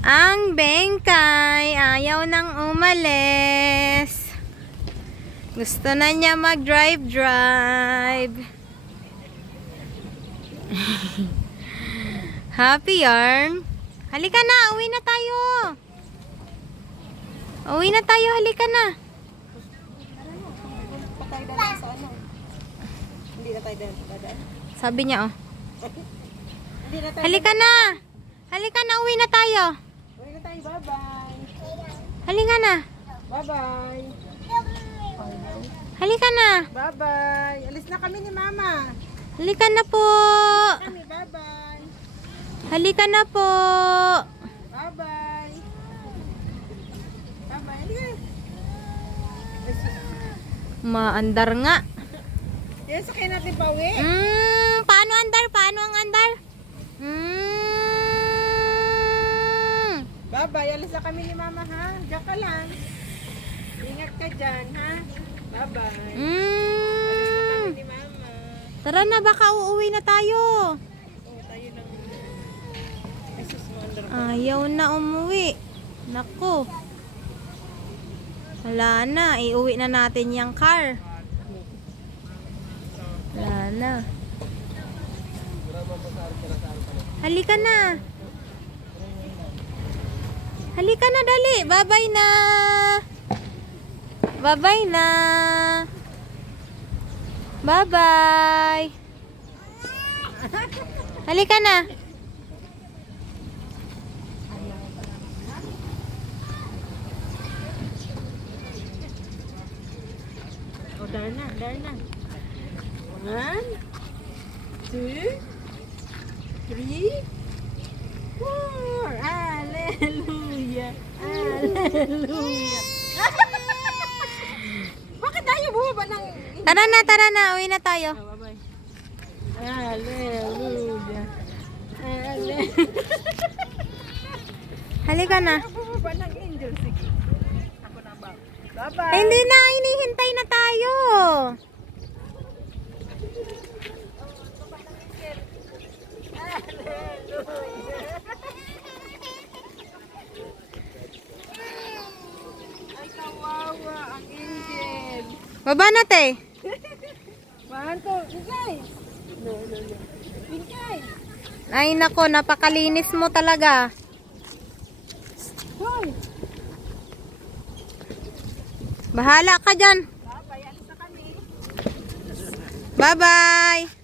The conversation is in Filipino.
Ang bengkay ayaw nang umalis. Gusto na niya mag-drive. Happy yarn. Halika na, uwi na tayo. Uwi na tayo, halika na. Hindi na tayo dadaan. Sabi niya, oh. Hindi na tayo. Halika na. Halika na, uwi na tayo. Uwi na tayo, bye-bye. Halika na. Bye-bye. Halika na. Bye-bye. Alis na kami ni Mama. Halika na po. Kami, bye-bye. Halika na po. Bye-bye. Bye-bye. Halika. Maandar nga. Yes, sakay natin pa uwi. Paano andar? Paano ang andar? Bye-bye. Alis na kami ni Mama, ha? Diyan ka lang. Ingat ka dyan, ha? Bye-bye. Alis na kami ni Mama. Tara na, baka uuwi na tayo. Oh, tayo lang. Ay, sus, maandar ko. Ayaw na umuwi. Nako. Wala na, iuwi na natin yung car. Wala na. Halika na. Halika na, dali. Bye-bye na. Bye-bye na. Bye-bye. Halika na. Oh, dar na, dar na. 1, 2, 3, 4. Hallelujah. Hallelujah. Bakit tayo bumaba ng... Tara na. Uwi na tayo. Oh, bye-bye. Hallelujah. Hallelujah. Halika na. Bumaba ng angel. Sige. Ako na ba? Bye-bye. Ay, hindi na. Hinihintay na tayo. Ay, kawawa ang angel. Baba na, te. Manto, Bingkay. No. Bingkay. Ay, nako. Napakalinis mo talaga. Hoy. Bahala ka dyan. Bye-bye. Alis na kami. Bye-bye.